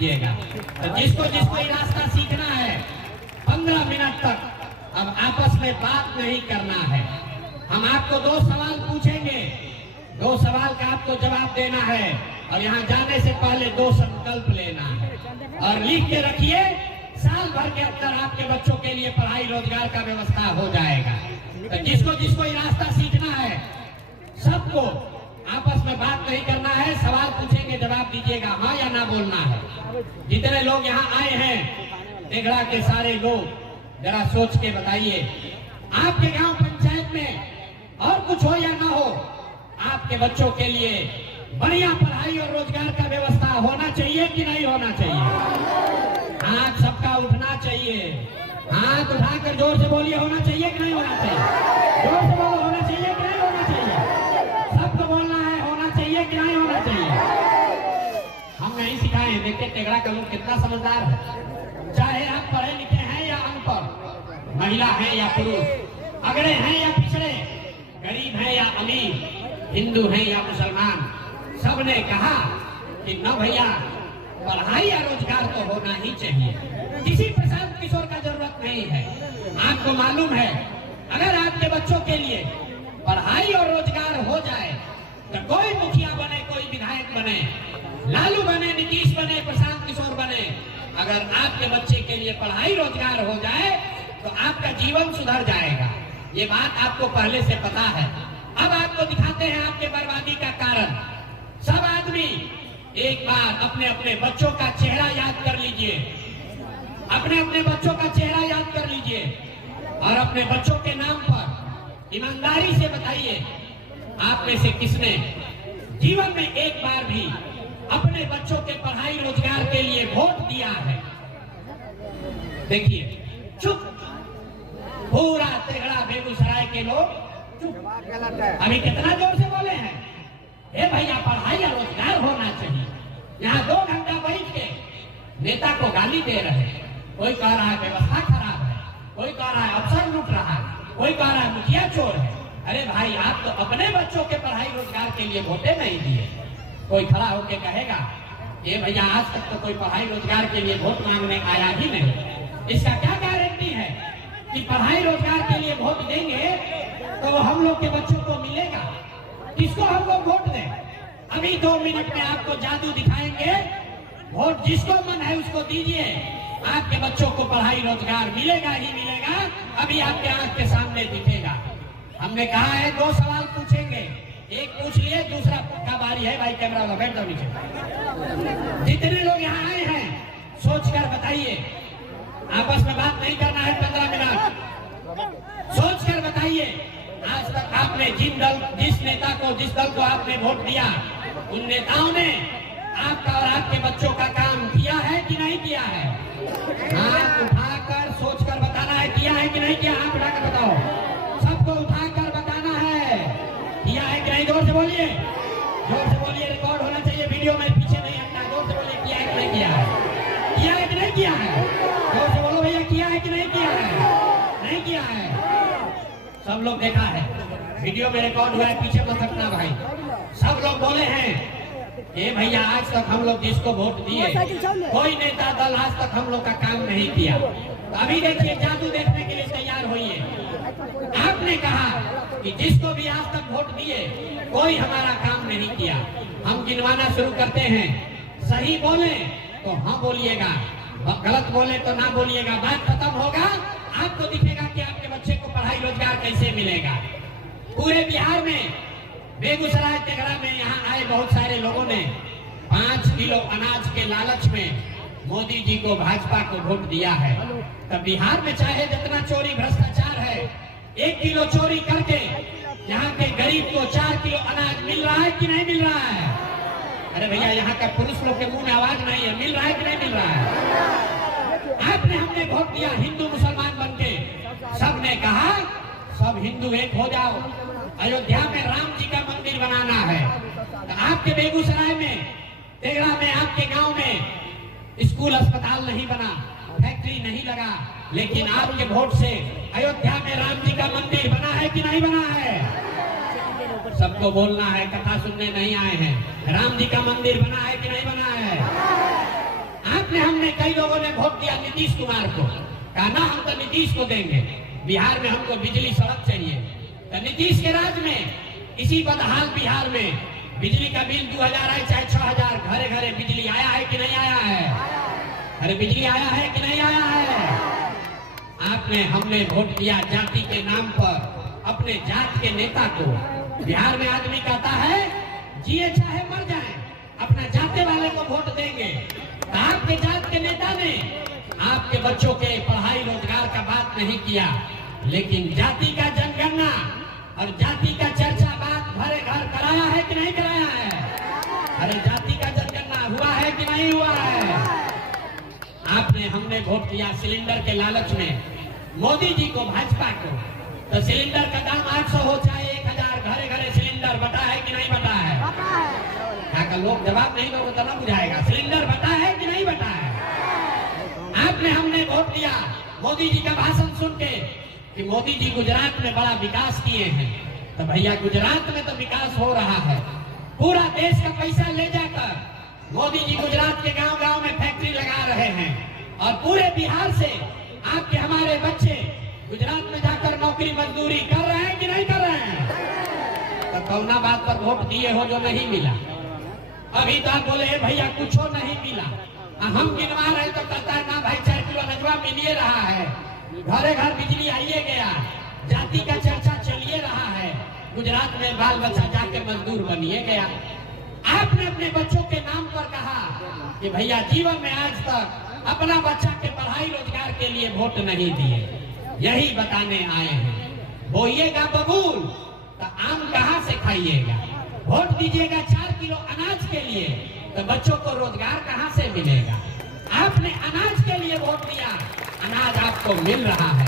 दीजिएगा। तो जिसको जिसको ये रास्ता सीखना है 15 मिनट तक अब आपस में बात नहीं करना है। हम आपको 2 सवाल पूछेंगे, 2 सवाल का आपको जवाब देना है और यहाँ जाने से पहले 2 संकल्प लेना है और लिख के रखिए। साल भर के अंदर आपके बच्चों के लिए पढ़ाई रोजगार का व्यवस्था हो जाएगा। तो जिसको जिसको ये रास्ता सीखना है सबको आपस में बात नहीं करना है, सवाल पूछेंगे जवाब दीजिएगा, हाँ या ना बोलना है। जितने लोग यहाँ आए हैं तेघड़ा के सारे लोग जरा सोच के बताइए, आपके गांव पंचायत में और कुछ हो या ना हो, आपके बच्चों के लिए बढ़िया पढ़ाई और रोजगार का व्यवस्था होना चाहिए कि नहीं होना चाहिए? हाथ सबका उठना चाहिए, हाथ उठाकर जोर से बोलिए, होना चाहिए कि नहीं होना चाहिए? जोर से बोलो, होना चाहिए कि नहीं होना चाहिए? सबको बोलना है, होना चाहिए कि नहीं होना चाहिए? हम नहीं सिखाए हैं। देखते तेघड़ा का लोग कितना समझदार है। चाहे आप पढ़े लिखे हैं या अनपढ़, महिला है या पुरुष, अगड़े हैं या पिछड़े, गरीब है या अमीर, हिंदू है या मुसलमान, सबने कहा कि न भैया पढ़ाई या रोजगार तो होना ही चाहिए। किसी प्रशांत किशोर का जरूरत नहीं है। आपको मालूम है अगर आपके बच्चों के लिए पढ़ाई और रोजगार हो जाए तो कोई मुखिया बने, कोई विधायक बने, लालू बने, नीतीश बने, प्रशांत किशोर बने, अगर आपके बच्चे के लिए पढ़ाई रोजगार हो जाए तो आपका जीवन सुधर जाएगा। ये बात आपको पहले से पता है। अब आपको दिखाते हैं आपके बर्बादी का कारण। सब आदमी एक बार अपने अपने बच्चों का चेहरा याद कर लीजिए, अपने अपने बच्चों का चेहरा याद कर लीजिए और अपने बच्चों के नाम पर ईमानदारी से बताइए, आप में से किसने जीवन में एक बार भी अपने बच्चों के पढ़ाई रोजगार के लिए वोट दिया है? देखिए, चुप, पूरा तेघड़ा बेगूसराय के लोग चुप। अभी कितना जोर से बोले हैं, हे भैया पढ़ाई और रोजगार होना चाहिए। यहाँ 2 घंटा बैठ के नेता को गाली दे रहे हैं। कोई कह रहा है व्यवस्था खराब है, कोई कह रहा है अफसर लूट रहा है, कोई कह रहा है मुखिया चोर है। अरे भाई, आप तो अपने बच्चों के पढ़ाई रोजगार के लिए वोटे नहीं दिए। कोई खड़ा होके कहेगा ये भैया आज तक तो कोई पढ़ाई रोजगार के लिए वोट मांगने आया ही नहीं। इसका क्या गारंटी है कि पढ़ाई रोजगार के लिए वोट देंगे तो हम लोग के बच्चों को मिलेगा? किसको हम लोग वोट दें? अभी 2 मिनट में आपको जादू दिखाएंगे। वोट जिसको मन है उसको दीजिए, आपके बच्चों को पढ़ाई रोजगार मिलेगा ही मिलेगा। अभी आपके आंख के सामने दिखेगा। हमने कहा है 2 सवाल पूछेंगे, एक पूछ लिए, दूसरा का बारी है। भाई कैमरा वाला बैठ जाओ नीचे। जितने लोग यहाँ आए हैं सोचकर बताइए, आपस में बात नहीं करना है। 15 मिनट सोचकर बताइए, आज तक आपने जिस नेता को, जिस दल को आपने वोट दिया, उन नेताओं ने आपका और आपके बच्चों का काम किया है कि नहीं किया है? हाथ उठाकर सोचकर बताना है, किया है कि नहीं किया? हाथ उठाकर बताओ, सबको उठाकर बताना है, किया है कि नहीं? जोर से बोलिए, जोर से बोलिए, रिकॉर्ड होना चाहिए वीडियो में, पीछे नहीं हटना। जोर से बोलिए, किया है कि नहीं किया है? किया है कि नहीं किया है? जोर से बोलो भैया, किया है कि नहीं किया है? नहीं किया है। सब लोग देखा है, वीडियो में रिकॉर्ड हुआ है, पीछे मत हटना भाई। सब लोग बोले हैं ये भैया आज तक हम लोग जिसको वोट दिए, कोई नेता दल आज तक हम लोग का काम नहीं किया। तो अभी देखिए, जादू देखने के लिए तैयार होइए। आपने कहा कि जिसको भी आज तक वोट दिए कोई हमारा काम नहीं किया। हम गिनवाना शुरू करते हैं, सही बोले तो हाँ बोलिएगा, गलत बोले तो ना बोलिएगा। बात खत्म होगा, आपको दिखेगा कि आपके बच्चे को पढ़ाई रोजगार कैसे मिलेगा। पूरे बिहार में, बेगूसराय तेघड़ा में यहाँ आए बहुत सारे लोगों ने 5 किलो अनाज के लालच में मोदी जी को, भाजपा को वोट दिया है। तब बिहार में चाहे जितना चोरी भ्रष्टाचार है, 1 किलो चोरी करके यहाँ के गरीब को 4 किलो अनाज मिल रहा है कि नहीं मिल रहा है? अरे भैया, यहाँ का पुरुष लोग के मुंह में आवाज नहीं है, मिल रहा है कि नहीं मिल रहा है? आपने हमने वोट दिया हिंदू मुसलमान बनके, सबने कहा सब हिंदू एक हो जाओ, अयोध्या में राम जी का मंदिर बनाना है। तो आपके बेगूसराय में, तेघड़ा में, आपके गांव में स्कूल अस्पताल नहीं बना, फैक्ट्री नहीं लगा, लेकिन आपके वोट से अयोध्या में राम जी का मंदिर बना है कि नहीं बना है? सबको बोलना है, कथा सुनने नहीं आए हैं। राम जी का मंदिर बना है कि नहीं बना है? कई लोगों ने वोट दिया नीतीश कुमार को, कहा ना हम तो नीतीश को देंगे, बिहार में हमको बिजली सड़क चाहिए। तो नीतीश के राज में इसी बदहाल बिहार में बिजली का बिल 2000 आए चाहे 6000, घरे घरे बिजली आया है कि नहीं आया है? अरे बिजली आया है कि नहीं आया है? आपने हमने वोट दिया जाति के नाम पर अपने जात के नेता को। बिहार में आदमी कहता है जिए चाहे मर जाए अपना जाते वाले को वोट देंगे। तो आपके जात के नेता ने आपके बच्चों के पढ़ाई रोजगार का बात नहीं किया, लेकिन जाति का जनगणना और जाति का चर्चा बात भरे घर कराया है कि नहीं कराया है? अरे जाति का जनगणना हुआ है कि नहीं हुआ है? आपने हमने वोट दिया सिलेंडर के लालच में मोदी जी को, भाजपा को। तो सिलेंडर का दाम 800 हो चाहे 1000, घरे घरे सिलेंडर बटा है कि नहीं बटा है? यहाँ का लोग जवाब नहीं दोगे तो ना बुझाएगा। सिलेंडर बटा है कि नहीं बटा है? आपने हमने वोट दिया मोदी जी का भाषण सुन के कि मोदी जी गुजरात में बड़ा विकास किए हैं। तो भैया गुजरात में तो विकास हो रहा है, पूरा देश का पैसा ले जाकर मोदी जी गुजरात के गांव गांव में फैक्ट्री लगा रहे हैं और पूरे बिहार से आपके हमारे बच्चे गुजरात में जाकर नौकरी मजदूरी कर रहे हैं कि नहीं कर रहे हैं? तो कौना बात पर वोट दिए हो जो नहीं मिला? अभी तो आप बोले भैया कुछ नहीं मिला, हम गिनवा रहे तो कहता है ना भाई 4 किलो नजवा मिलिए रहा है, घरे घर बिजली आइए गया, जाति का चर्चा चलिए रहा है, गुजरात में बाल बच्चा जाके मजदूर बनिए गया। आपने अपने बच्चों के नाम पर कहा कि भैया जीवन में आज तक अपना बच्चा के पढ़ाई रोजगार के लिए वोट नहीं दिए। यही बताने आए हैं, बोइएगा बबूल तो आम कहाँ से खाइएगा? वोट दीजिएगा 4 किलो अनाज के लिए तो बच्चों को रोजगार कहाँ से मिलेगा? आपने अनाज के लिए वोट दिया, अनाज आपको मिल रहा है।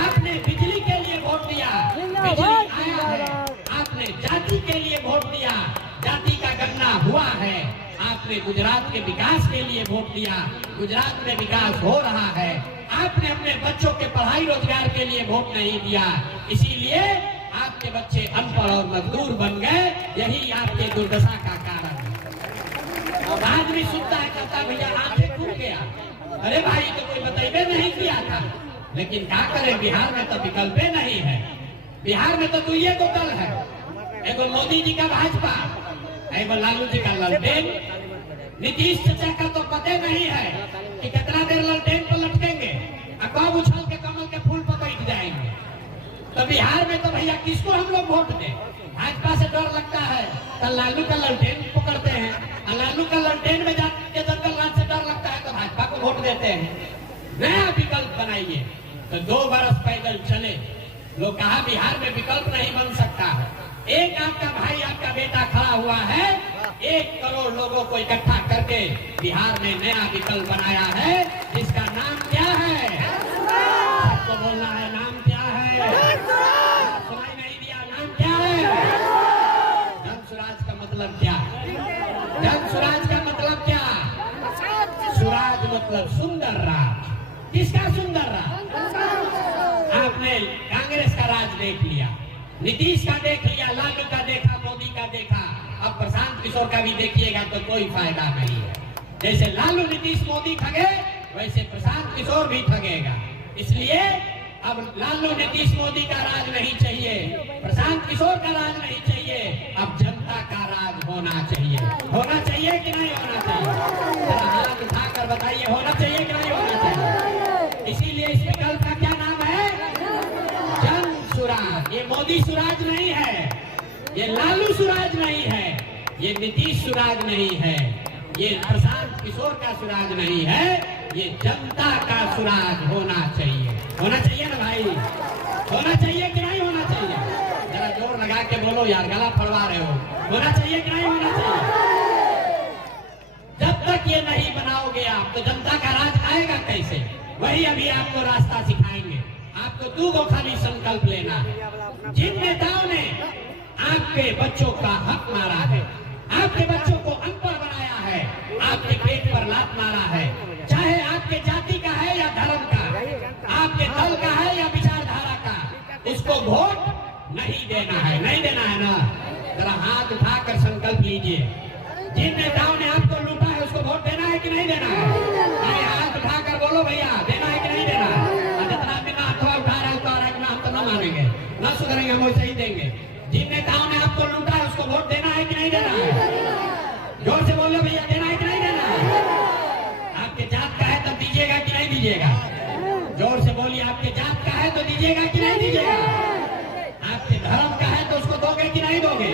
आपने बिजली के लिए वोट दिया, बिजली आया है। आपने जाति के लिए वोट दिया, जाति का गणना हुआ है। आपने गुजरात के विकास के लिए वोट दिया, गुजरात में विकास हो रहा है। आपने अपने बच्चों के पढ़ाई रोजगार के लिए वोट नहीं दिया, इसीलिए आपके बच्चे अनपढ़ और मजदूर बन गए। यही आपके दुर्दशा का कारण है। और आदमी सुनता है कहता भैया आंखें खुल गया, अरे भाई तो कोई बताइए नहीं किया था, लेकिन क्या करें बिहार में तो विकल्प नहीं है। बिहार में तो ये दो दल है, एगो मोदी जी का भाजपा, एगो लालू जी का ललटेन। नीतीश चाचा का तो पता नहीं है कि कितना देर ललटेन पर लटकेंगे और कब उछल के कमल के फूल पर बैठ जाएंगे। तो बिहार में तो भैया किसको हम लोग वोट दें? भाजपा से डर लगता है तो लालू का ललटेन पकड़ते हैं, और लालू का ललटेन में जाके दंगल राज से डर लगता है तो भाजपा को वोट देते हैं। नया विकल्प बनाइए। तो 2 बरस पैदल चले, लोग कहा बिहार में विकल्प नहीं बन सकता है। एक आपका भाई आपका बेटा खड़ा हुआ है, 1 करोड़ लोगों को इकट्ठा करके बिहार में नया विकल्प बनाया है, जिसका नाम क्या है? सबको बोलना है नाम क्या है? सुनाई नहीं दिया, नाम क्या है? जन स्वराज का मतलब क्या? जन स्वराज का मतलब क्या? स्वराज मतलब सुंदर राज। किसका सुंदर राज? आपने कांग्रेस का राज देख लिया, नीतीश का देख लिया, लालू का देखा, मोदी का देखा, अब प्रशांत किशोर का भी देखिएगा तो कोई फायदा नहीं है। जैसे लालू नीतीश मोदी ठगे, वैसे प्रशांत किशोर भी ठगेगा। इसलिए अब लालू नीतीश मोदी का राज नहीं चाहिए, प्रशांत किशोर का राज नहीं चाहिए, अब जनता का राज होना चाहिए। होना चाहिए कि नहीं होना चाहिए? जरा हाथ उठाकर बताइए, होना चाहिए कि नहीं होना चाहिए? इसीलिए इस विकल्प का क्या नाम है? जन सुराज। ये मोदी सुराज नहीं है, ये लालू सुराज नहीं है, ये नीतीश सुराज नहीं है, ये प्रशांत किशोर का सुराज नहीं है, ये जनता का सुराज होना चाहिए। होना चाहिए ना भाई? होना चाहिए कि नहीं होना चाहिए? जरा जोर लगा के बोलो यार, गला फड़वा रहे हो। होना चाहिए कि नहीं होना चाहिए? जब तक ये नहीं बनाओगे आप तो जनता का राज आएगा कैसे? वही अभी आपको रास्ता सिखाएंगे। आपको 2 गो खाली संकल्प लेना है। जिन नेताओं ने आपके बच्चों का हक मारा है, आपके बच्चों को अनपढ़ बनाया है, आपके पेट पर लात मारा है, चाहे आपके जाति का है या धर्म का, आपके दल का है या विचारधारा का, उसको वोट नहीं देना है। नहीं देना है ना? जरा हाथ उठाकर संकल्प लीजिए। जिन नेताओं ने आपको लूटा है उसको वोट देना है कि नहीं देना है? हाथ ना सुधरेंगे हम वैसे ही देंगे। जिन नेताओं ने आपको लूटा है उसको वोट देना है कि नहीं देना है? जोर से बोलो भैया, देना है कि नहीं देना है? आपके जात का है तो दीजिएगा कि नहीं दीजिएगा? जोर से बोलिए, आपके जात का है तो दीजिएगा कि नहीं दीजिएगा? आपके धर्म का है तो उसको दोगे कि नहीं दोगे?